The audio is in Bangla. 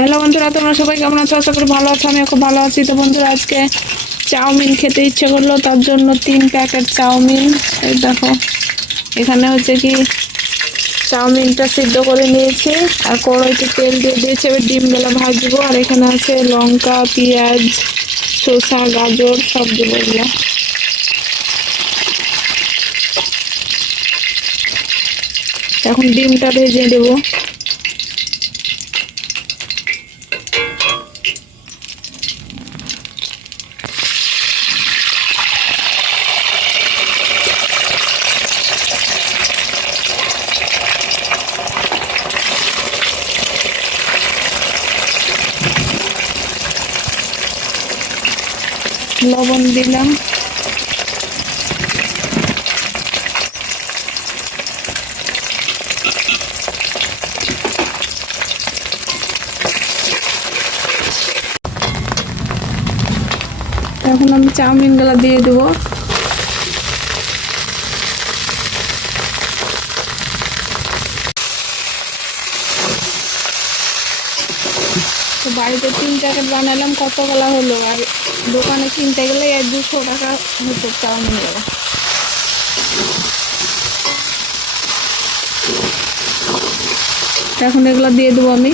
হ্যালো বন্ধুরা, তোমরা সবাই কেমন আছো? আশা করি ভালো আছো। আমি খুব ভালো আছি। তো বন্ধুরা, আজকে চাউমিন খেতে ইচ্ছে করলো, তার জন্য 3 প্যাকেট চাউমিন। এই দেখো, এখানে হচ্ছে কি চাউমিনটা সিদ্ধ করে নিয়েছি আর কড়াইতে তেল দিয়ে দিয়েছি। এবার ডিমগুলো ভাজবো। আর এখানে আছে লঙ্কা, পেঁয়াজ, শসা, গাজর সব দেবো এগুলো। এখন ডিমটা ভেজে দেবো। লবণ দিলাম। এখন আমি চাউমিনগুলো দিয়ে দেবো। তো বাড়িতে 3 প্যাকেট বানালাম, কতগুলো হলো? আর দোকানে কিনতে গেলে 200 টাকা হতো চাউমিন গুলো। এখন এগুলো দিয়ে দেবো আমি।